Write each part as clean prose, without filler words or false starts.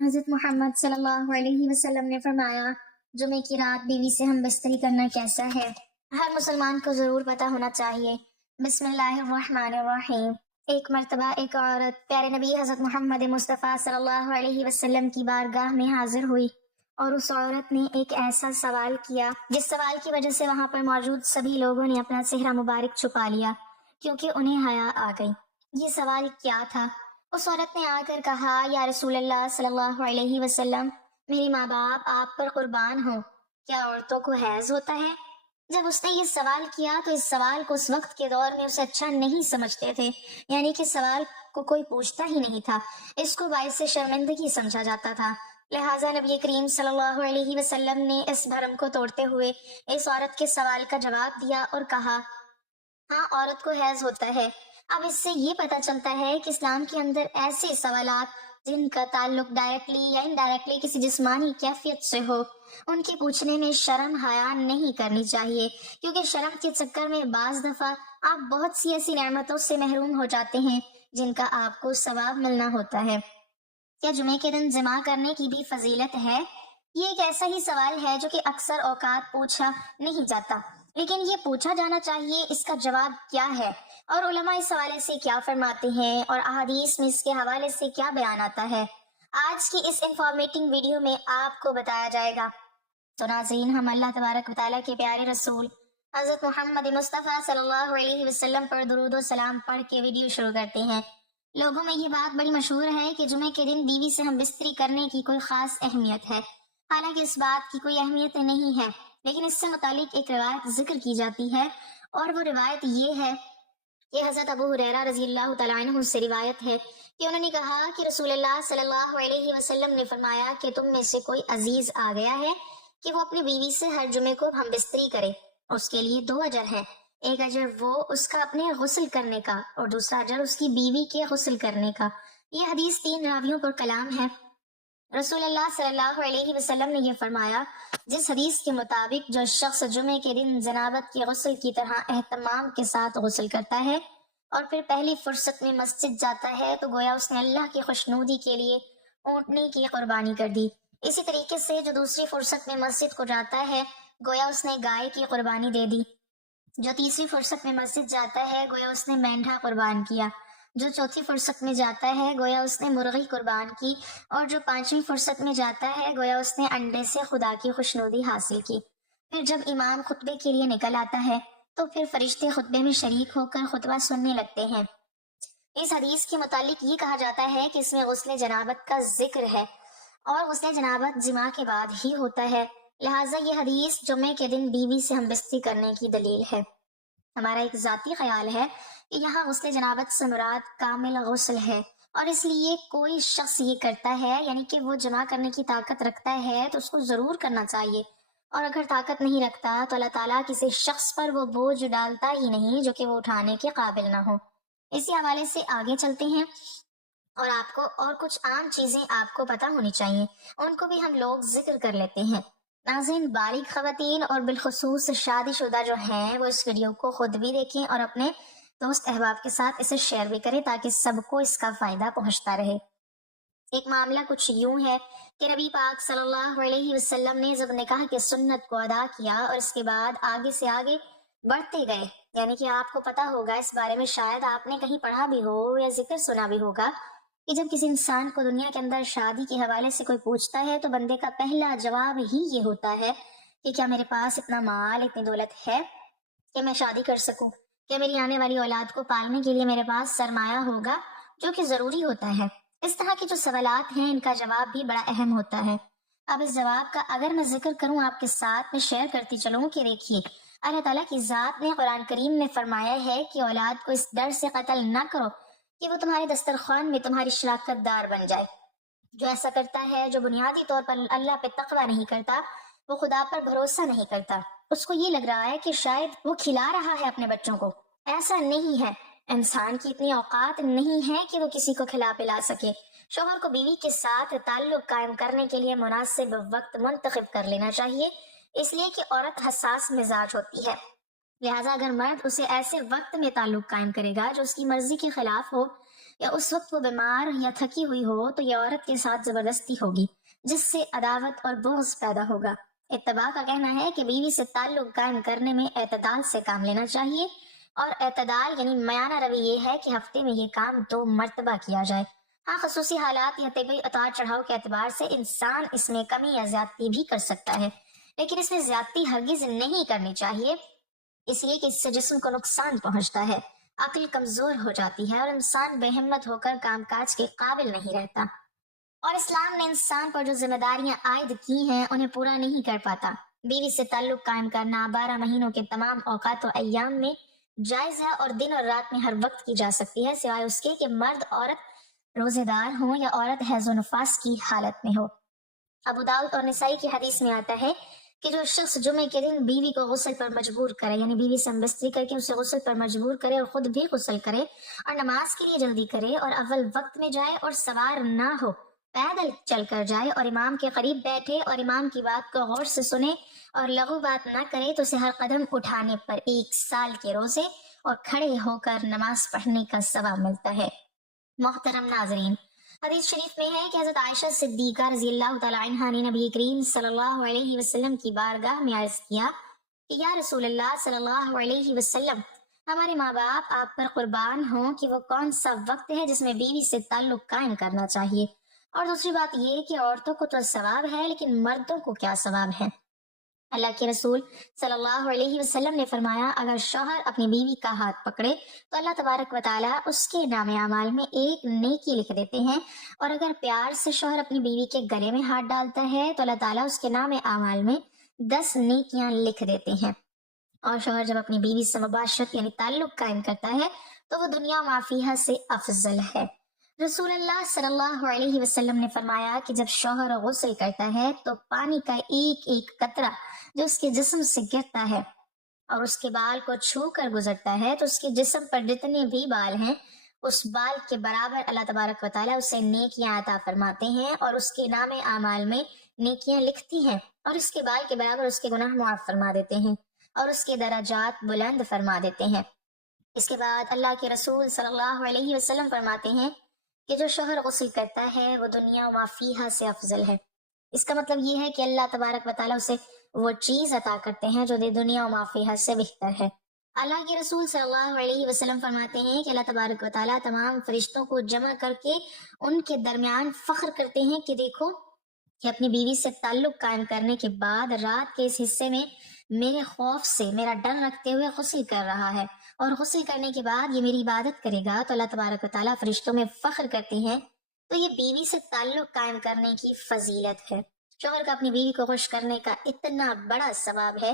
حضرت محمد صلی اللہ علیہ وسلم نے فرمایا، جمعے کی رات بیوی سے ہم بستری کرنا کیسا ہے؟ ہر مسلمان کو ضرور پتہ ہونا چاہیے۔ بسم اللہ الرحمن الرحیم۔ ایک مرتبہ ایک عورت پیارے نبی حضرت محمد مصطفیٰ صلی اللہ علیہ وسلم کی بارگاہ میں حاضر ہوئی، اور اس عورت نے ایک ایسا سوال کیا جس سوال کی وجہ سے وہاں پر موجود سبھی لوگوں نے اپنا چہرہ مبارک چھپا لیا، کیونکہ انہیں حیا آ گئی۔ یہ سوال کیا تھا؟ اس عورت نے آ کر کہا، یا رسول اللہ صلی اللہ علیہ وسلم، میری ماں باپ آپ پر قربان ہوں، کیا عورتوں کو حیض ہوتا ہے؟ جب اس نے یہ سوال کیا تو اس سوال کو اس وقت کے دور میں اسے اچھا نہیں سمجھتے تھے، یعنی کہ سوال کو کوئی پوچھتا ہی نہیں تھا، اس کو باعث شرمندگی سمجھا جاتا تھا۔ لہٰذا نبی کریم صلی اللہ علیہ وسلم نے اس بھرم کو توڑتے ہوئے اس عورت کے سوال کا جواب دیا اور کہا، ہاں، عورت کو حیض ہوتا ہے۔ اب اس سے یہ پتہ چلتا ہے کہ اسلام کے اندر ایسے سوالات جن کا تعلق ڈائریکٹلی یا انڈائریکٹلی کسی جسمانی کیفیت سے ہو، ان کے پوچھنے میں شرم حیا نہیں کرنی چاہیے، کیونکہ شرم کے چکر میں بعض دفعہ آپ بہت سی ایسی نعمتوں سے محروم ہو جاتے ہیں جن کا آپ کو ثواب ملنا ہوتا ہے۔ کیا جمعے کے دن جمع کرنے کی بھی فضیلت ہے؟ یہ ایک ایسا ہی سوال ہے جو کہ اکثر اوقات پوچھا نہیں جاتا، لیکن یہ پوچھا جانا چاہیے۔ اس کا جواب کیا ہے، اور علماء اس حوالے سے کیا فرماتے ہیں، اور احادیث میں اس کے حوالے سے کیا بیان آتا ہے، آج کی اس انفارمیٹنگ ویڈیو میں آپ کو بتایا جائے گا۔ تو ناظرین، ہم اللہ تبارک و تعالیٰ کے پیارے رسول حضرت محمد مصطفیٰ صلی اللہ علیہ وسلم پر درود و سلام پڑھ کے ویڈیو شروع کرتے ہیں۔ لوگوں میں یہ بات بڑی مشہور ہے کہ جمعے کے دن بیوی سے ہم بستری کرنے کی کوئی خاص اہمیت ہے، حالانکہ اس بات کی کوئی اہمیت نہیں ہے، لیکن اس سے متعلق ایک روایت ذکر کی جاتی ہے، اور وہ روایت یہ ہے کہ حضرت ابو ہریرہ رضی اللہ تعالیٰ عنہ سے روایت ہے کہ انہوں نے کہا کہ رسول اللہ صلی اللہ علیہ وسلم نے فرمایا کہ تم میں سے کوئی عزیز آ گیا ہے کہ وہ اپنی بیوی سے ہر جمعے کو ہم بستری کرے، اس کے لیے دو اجر ہیں، ایک اجر وہ اس کا اپنے غسل کرنے کا، اور دوسرا اجر اس کی بیوی کے غسل کرنے کا۔ یہ حدیث 3 راویوں پر کلام ہے۔ رسول اللہ صلی اللہ علیہ وسلم نے یہ فرمایا، جس حدیث کے مطابق جو شخص جمعے کے دن جنابت کے غسل کی طرح اہتمام کے ساتھ غسل کرتا ہے اور پھر پہلی فرصت میں مسجد جاتا ہے تو گویا اس نے اللہ کی خوشنودی کے لیے اونٹنی کی قربانی کر دی۔ اسی طریقے سے جو دوسری فرصت میں مسجد کو جاتا ہے گویا اس نے گائے کی قربانی دے دی، جو تیسری فرصت میں مسجد جاتا ہے گویا اس نے مینڈھا قربان کیا، جو چوتھی فرصت میں جاتا ہے گویا اس نے مرغی قربان کی، اور جو 5ویں فرصت میں جاتا ہے گویا اس نے انڈے سے خدا کی خوشنودی حاصل کی۔ پھر جب امام خطبے کے لیے نکل آتا ہے تو پھر فرشتے خطبے میں شریک ہو کر خطبہ سننے لگتے ہیں۔ اس حدیث کے متعلق یہ کہا جاتا ہے کہ اس میں غسل جنابت کا ذکر ہے، اور غسل جنابت جمعہ کے بعد ہی ہوتا ہے، لہٰذا یہ حدیث جمعے کے دن بیوی سے ہم بستری کرنے کی دلیل ہے۔ ہمارا ایک ذاتی خیال ہے کہ یہاں غسل جنابت سے مراد کامل غسل ہے، اور اس لیے کوئی شخص یہ کرتا ہے یعنی کہ وہ جمع کرنے کی طاقت رکھتا ہے تو اس کو ضرور کرنا چاہیے، اور اگر طاقت نہیں رکھتا تو اللہ تعالیٰ کسی شخص پر وہ بوجھ ڈالتا ہی نہیں جو کہ وہ اٹھانے کے قابل نہ ہو۔ اسی حوالے سے آگے چلتے ہیں، اور آپ کو اور کچھ عام چیزیں آپ کو پتہ ہونی چاہیے، ان کو بھی ہم لوگ ذکر کر لیتے ہیں۔ ناظرین، بالغ خواتین اور بالخصوص شادی شدہ جو ہیں وہ اس ویڈیو کو خود بھی دیکھیں اور اپنے دوست احباب کے ساتھ اسے شیئر بھی کریں تاکہ سب کو اس کا فائدہ پہنچتا رہے۔ ایک معاملہ کچھ یوں ہے کہ نبی پاک صلی اللہ علیہ وسلم نے جب نکاح کی سنت کو ادا کیا اور اس کے بعد آگے سے آگے بڑھتے گئے، یعنی کہ آپ کو پتہ ہوگا اس بارے میں، شاید آپ نے کہیں پڑھا بھی ہو یا ذکر سنا بھی ہوگا کہ جب کسی انسان کو دنیا کے اندر شادی کے حوالے سے کوئی پوچھتا ہے تو بندے کا پہلا جواب ہی یہ ہوتا ہے کہ کیا میرے پاس اتنا مال، اتنی دولت ہے کہ میں شادی کر سکوں؟ کیا میری آنے والی اولاد کو پالنے کے لیے میرے پاس سرمایہ ہوگا؟ جو کہ ضروری ہوتا ہے۔ اس طرح کے جو سوالات ہیں ان کا جواب بھی بڑا اہم ہوتا ہے۔ اب اس جواب کا اگر میں ذکر کروں آپ کے ساتھ، میں شیئر کرتی چلوں کہ دیکھیے، اللہ تعالیٰ کی ذات نے قرآن کریم میں فرمایا ہے کہ اولاد کو اس ڈر سے قتل نہ کرو کہ وہ تمہارے دسترخوان میں تمہاری شراکت دار بن جائے۔ جو ایسا کرتا ہے، جو بنیادی طور پر اللہ پہ تقوی نہیں کرتا، وہ خدا پر بھروسہ نہیں کرتا، اس کو یہ لگ رہا ہے کہ شاید وہ کھلا رہا ہے اپنے بچوں کو۔ ایسا نہیں ہے، انسان کی اتنی اوقات نہیں ہے کہ وہ کسی کو کھلا پلا سکے۔ شوہر کو بیوی کے ساتھ تعلق قائم کرنے کے لیے مناسب وقت منتخب کر لینا چاہیے، اس لیے کہ عورت حساس مزاج ہوتی ہے، لہٰذا اگر مرد اسے ایسے وقت میں تعلق قائم کرے گا جو اس کی مرضی کے خلاف ہو یا اس وقت وہ بیمار یا تھکی ہوئی ہو تو یہ عورت کے ساتھ زبردستی ہوگی، جس سے عداوت اور بغض پیدا ہوگا۔ اتباع کا کہنا ہے کہ بیوی سے تعلق قائم کرنے میں اعتدال سے کام لینا چاہیے، اور اعتدال یعنی میانہ روی یہ ہے کہ ہفتے میں یہ کام 2 مرتبہ کیا جائے۔ ہاں، خصوصی حالات یا طبی اتار چڑھاؤ کے اعتبار سے انسان اس میں کمی یا زیادتی بھی کر سکتا ہے، لیکن اس میں زیادتی ہرگز نہیں کرنی چاہیے، اس لیے کہ اس سے جسم کو نقصان پہنچتا ہے، عقل کمزور ہو جاتی ہے اور انسان بے ہمت ہو کر کام کاج کے قابل نہیں رہتا، اور اسلام نے انسان پر جو ذمہ داریاں عائد کی ہیں انہیں پورا نہیں کر پاتا۔ بیوی سے تعلق قائم کرنا 12 مہینوں کے تمام اوقات و ایام میں جائز ہے اور دن اور رات میں ہر وقت کی جا سکتی ہے، سوائے اس کے کہ مرد عورت روزے دار ہوں یا عورت حیض و نفاس کی حالت میں ہو۔ ابو داؤد اور نسائی کی حدیث میں آتا ہے کہ جو شخص جمعے کے دن بیوی کو غسل پر مجبور کرے، یعنی بیوی سے ہمبستری کر کے اسے غسل پر مجبور کرے اور خود بھی غسل کرے اور نماز کے لیے جلدی کرے اور اول وقت میں جائے اور سوار نہ ہو، پیدل چل کر جائے اور امام کے قریب بیٹھے اور امام کی بات کو غور سے سنے اور لغو بات نہ کرے تو اسے ہر قدم اٹھانے پر 1 سال کے روزے اور کھڑے ہو کر نماز پڑھنے کا ثواب ملتا ہے۔ محترم ناظرین، حدیث شریف میں ہے کہ حضرت عائشہ صدیقہ رضی اللہ تعالی عنہا نے نبی کریم صلی اللہ علیہ وسلم کی بارگاہ میں عرض کیا کہ یا رسول اللہ صلی اللہ علیہ وسلم، ہمارے ماں باپ آپ پر قربان ہوں کہ وہ کون سا وقت ہے جس میں بیوی سے تعلق قائم کرنا چاہیے، اور دوسری بات یہ کہ عورتوں کو تو ثواب ہے لیکن مردوں کو کیا ثواب ہے؟ اللہ کے رسول صلی اللہ علیہ وسلم نے فرمایا، اگر شوہر اپنی بیوی کا ہاتھ پکڑے تو اللہ تبارک و تعالیٰ اس کے نام اعمال میں 1 نیکی لکھ دیتے ہیں، اور اگر پیار سے شوہر اپنی بیوی کے گلے میں ہاتھ ڈالتا ہے تو اللہ تعالیٰ اس کے نام اعمال میں 10 نیکیاں لکھ دیتے ہیں۔ اور شوہر جب اپنی بیوی سے مباشرت یعنی تعلق قائم کرتا ہے تو وہ دنیا و ما فیہا سے افضل ہے۔ رسول اللہ صلی اللہ علیہ وسلم نے فرمایا کہ جب شوہر غسل کرتا ہے تو پانی کا ایک ایک قطرہ جو اس کے جسم سے گرتا ہے اور اس کے بال کو چھو کر گزرتا ہے تو اس کے جسم پر جتنے بھی بال ہیں اس بال کے برابر اللہ تبارک و تعالیٰ اسے نیکیاں عطا فرماتے ہیں اور اس کے نام اعمال میں نیکیاں لکھتی ہیں، اور اس کے بال کے برابر اس کے گناہ معاف فرما دیتے ہیں اور اس کے درجات بلند فرما دیتے ہیں۔ اس کے بعد اللہ کے رسول صلی اللہ علیہ وسلم فرماتے ہیں کہ جو شوہر غسل کرتا ہے وہ دنیا و ما فیہا سے افضل ہے۔ اس کا مطلب یہ ہے کہ اللہ تبارک و تعالیٰ اسے وہ چیز عطا کرتے ہیں جو دنیا و ما فیہا سے بہتر ہے۔ اللہ کے رسول صلی اللہ علیہ وسلم فرماتے ہیں کہ اللہ تبارک و تعالیٰ تمام فرشتوں کو جمع کر کے ان کے درمیان فخر کرتے ہیں کہ دیکھو کہ اپنی بیوی سے تعلق قائم کرنے کے بعد رات کے اس حصے میں میرے خوف سے میرا ڈر رکھتے ہوئے غسل کر رہا ہے، اور غسل کرنے کے بعد یہ میری عبادت کرے گا تو اللہ تبارک و تعالیٰ فرشتوں میں فخر کرتے ہیں۔ تو یہ بیوی سے تعلق قائم کرنے کی فضیلت ہے۔ شوہر کا اپنی بیوی کو خوش کرنے کا اتنا بڑا ثواب ہے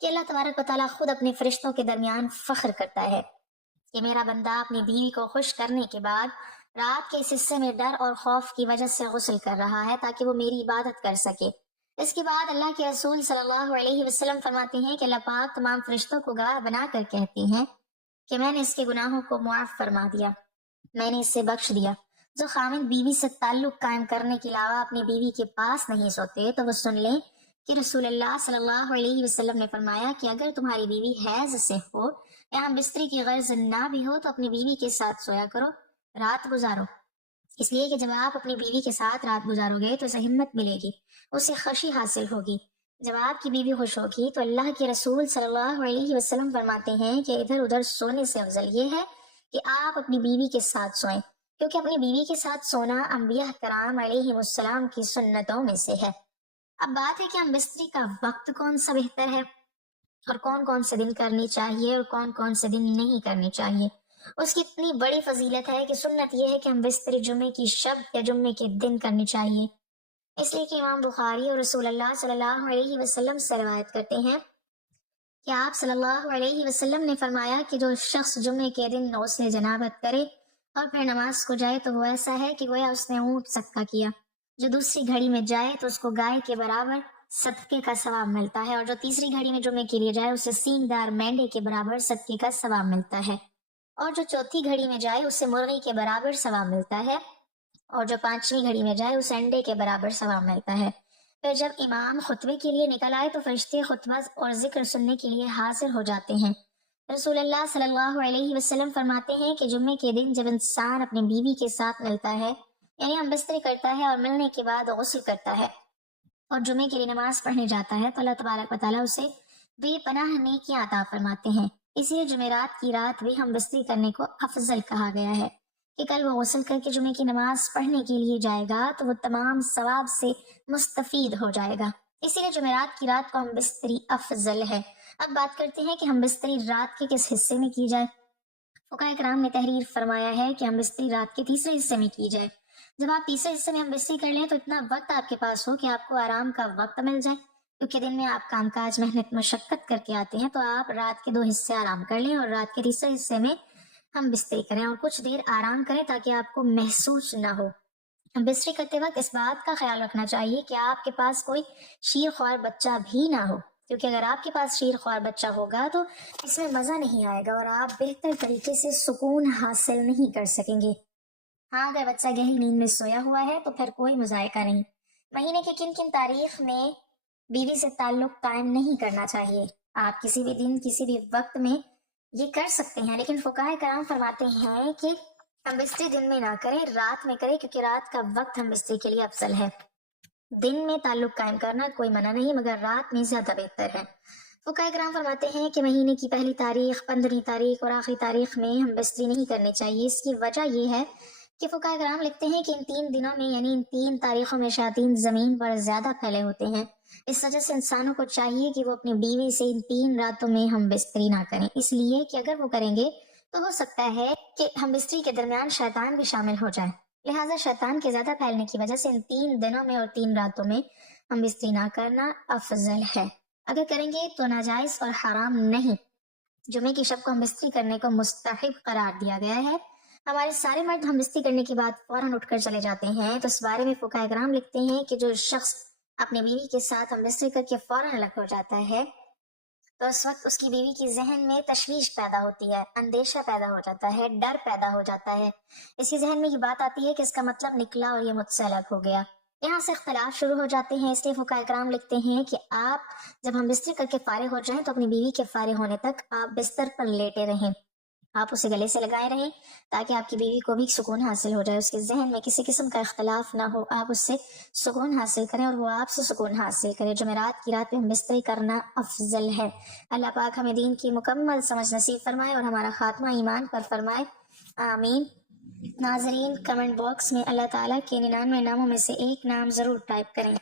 کہ اللہ تبارک و تعالیٰ خود اپنے فرشتوں کے درمیان فخر کرتا ہے کہ میرا بندہ اپنی بیوی کو خوش کرنے کے بعد رات کے اس حصے میں ڈر اور خوف کی وجہ سے غسل کر رہا ہے تاکہ وہ میری عبادت کر سکے۔ اس کے بعد اللہ کے رسول صلی اللہ علیہ وسلم فرماتے ہیں کہ اللہ پاک تمام فرشتوں کو گواہ بنا کر کہتے ہیں کہ میں نے اس کے گناہوں کو معاف فرما دیا، میں نے اسے بخش دیا۔ جو خامد بیوی سے تعلق قائم کرنے کے علاوہ اپنی بیوی کے پاس نہیں سوتے تو وہ سن لیں کہ رسول اللہ صلی اللہ علیہ وسلم نے فرمایا کہ اگر تمہاری بیوی حیض سے ہو یا ہم بستری کی غرض نہ بھی ہو تو اپنی بیوی کے ساتھ سویا کرو، رات گزارو، اس لیے کہ جب آپ اپنی بیوی کے ساتھ رات گزارو گے تو اسے ہمت ملے گی، اسے خوشی حاصل ہوگی۔ جب آپ کی بیوی خوش ہوگی تو اللہ کے رسول صلی اللہ علیہ وسلم فرماتے ہیں کہ ادھر ادھر سونے سے افضل یہ ہے کہ آپ اپنی بیوی کے ساتھ سوئیں، کیونکہ اپنی بیوی کے ساتھ سونا انبیاء کرام علیہ السلام کی سنتوں میں سے ہے۔ اب بات ہے کہ ہم بستری کا وقت کون سا بہتر ہے اور کون کون سے دن کرنی چاہیے اور کون کون سے دن نہیں کرنی چاہیے۔ اس کی اتنی بڑی فضیلت ہے کہ سنت یہ ہے کہ ہم بستری جمعے کی شب یا جمعے کے دن کرنی چاہیے، اس لیے کہ امام بخاری اور رسول اللہ صلی اللہ علیہ وسلم سے روایت کرتے ہیں کہ آپ صلی اللہ علیہ وسلم نے فرمایا کہ جو شخص جمعے کے دن غسل جنابت کرے اور پھر نماز کو جائے تو وہ ایسا ہے کہ گویا اس نے اونٹ صدقہ کیا، جو دوسری گھڑی میں جائے تو اس کو گائے کے برابر صدقے کا ثواب ملتا ہے، اور جو تیسری گھڑی میں جمعے کے لیے جائے اسے سینگ دار مینڈے کے برابر صدقے کا ثواب ملتا ہے، اور جو چوتھی گھڑی میں جائے اسے مرغی کے برابر ثواب ملتا ہے، اور جو 5ویں گھڑی میں جائے اسے انڈے کے برابر ثواب ملتا ہے۔ پھر جب امام خطبے کے لیے نکل آئے تو فرشتے خطبہ اور ذکر سننے کے لیے حاضر ہو جاتے ہیں، رسول اللہ صلی اللہ علیہ وسلم فرماتے ہیں کہ جمعے کے دن جب انسان اپنی بیوی کے ساتھ ملتا ہے، یعنی ہم بستری کرتا ہے اور ملنے کے بعد غسل کرتا ہے اور جمعے کے لیے نماز پڑھنے جاتا ہے، تو اللہ تبارک و تعالیٰ اسے بے پناہ نیکیاں عطا فرماتے ہیں۔ اسی لیے جمعرات کی رات بھی ہم بستری کرنے کو افضل کہا گیا ہے کہ کل وہ غسل کر کے جمعے کی نماز پڑھنے کے لیے جائے گا تو وہ تمام ثواب سے مستفید ہو جائے گا۔ اسی لیے جمعرات کی رات کو ہم بستری افضل ہے۔ اب بات کرتے ہیں کہ ہم بستری رات کے کس حصے میں کی جائے۔ فقہاء کرام نے تحریر فرمایا ہے کہ ہم بستری رات کے تیسرے حصے میں کی جائے۔ جب آپ تیسرے حصے میں ہم بستری کر لیں تو اتنا وقت آپ کے پاس ہو کہ آپ کو آرام کا وقت مل جائے، کیونکہ دن میں آپ کام کاج محنت مشقت کر کے آتے ہیں، تو آپ رات کے 2 حصے آرام کر لیں اور رات کے تیسرے حصے میں ہم بستری کریں اور کچھ دیر آرام کریں تاکہ آپ کو محسوس نہ ہو۔ بستری کرتے وقت اس بات کا خیال رکھنا چاہیے کہ آپ کے پاس کوئی شیر خوار بچہ بھی نہ ہو، کیونکہ اگر آپ کے پاس شیر خوار بچہ ہوگا تو اس میں مزہ نہیں آئے گا اور آپ بہتر طریقے سے سکون حاصل نہیں کر سکیں گے۔ ہاں، اگر بچہ گہری نیند میں سویا ہوا ہے تو پھر کوئی مذائقہ نہیں۔ مہینے کی کن کن تاریخ میں بیوی سے تعلق قائم نہیں کرنا چاہیے؟ آپ کسی بھی دن کسی بھی وقت میں یہ کر سکتے ہیں، لیکن فقہاء کرام فرماتے ہیں کہ ہم بستری دن میں نہ کریں، رات میں کریں، کیونکہ رات کا وقت ہم بستری کے لیے افضل ہے۔ دن میں تعلق قائم کرنا کوئی منع نہیں، مگر رات میں زیادہ بہتر ہے۔ فقہاء کرام فرماتے ہیں کہ مہینے کی پہلی تاریخ، 15ویں تاریخ اور آخری تاریخ میں ہم بستری نہیں کرنی چاہیے۔ اس کی وجہ یہ ہے کہ فقہاء کرام لکھتے ہیں کہ ان 3 دنوں میں یعنی ان 3 تاریخوں میں شیاطین زمین پر زیادہ پھیلے ہوتے ہیں۔ اس وجہ سے انسانوں کو چاہیے کہ وہ اپنی بیوی سے ان 3 راتوں میں ہم بستری نہ کریں، اس لیے کہ اگر وہ کریں گے تو ہو سکتا ہے کہ ہم بستری کے درمیان شیطان بھی شامل ہو جائے، لہٰذا شیطان کے زیادہ پھیلنے کی وجہ سے ان 3 دنوں میں اور 3 راتوں میں ہم بستری نہ کرنا افضل ہے۔ اگر کریں گے تو ناجائز اور حرام نہیں۔ جمعے کی شب کو ہم بستری کرنے کو مستحب قرار دیا گیا ہے۔ ہمارے سارے مرد ہم بستری کرنے کے بعد فوراً اٹھ کر چلے جاتے ہیں، تو اس بارے میں فقہاء کرام لکھتے ہیں کہ جو شخص اپنی بیوی کے ساتھ ہم بستری کر کے فوراً الگ ہو جاتا ہے تو اس وقت اس کی بیوی کی ذہن میں تشویش پیدا ہوتی ہے، اندیشہ پیدا ہو جاتا ہے، ڈر پیدا ہو جاتا ہے۔ اس کی ذہن میں یہ بات آتی ہے کہ اس کا مطلب نکلا اور یہ مجھ سے الگ ہو گیا۔ یہاں سے اختلاف شروع ہو جاتے ہیں، اس لیے فقہاء کرام لکھتے ہیں کہ آپ جب ہم بستری کر کے فارغ ہو جائیں تو اپنی بیوی کے فارغ ہونے تک آپ بستر پر لیٹے رہیں، آپ اسے گلے سے لگائے رہیں تاکہ آپ کی بیوی کو بھی سکون حاصل ہو جائے، اس کے ذہن میں کسی قسم کا اختلاف نہ ہو، آپ اس سے سکون حاصل کریں اور وہ آپ سے سکون حاصل کرے۔ جمعرات کی رات میں ہم بستری کرنا افضل ہے۔ اللہ پاک ہمیں دین کی مکمل سمجھ نصیب فرمائے اور ہمارا خاتمہ ایمان پر فرمائے، آمین۔ ناظرین، کمنٹ باکس میں اللہ تعالیٰ کے 99 ناموں میں سے ایک نام ضرور ٹائپ کریں۔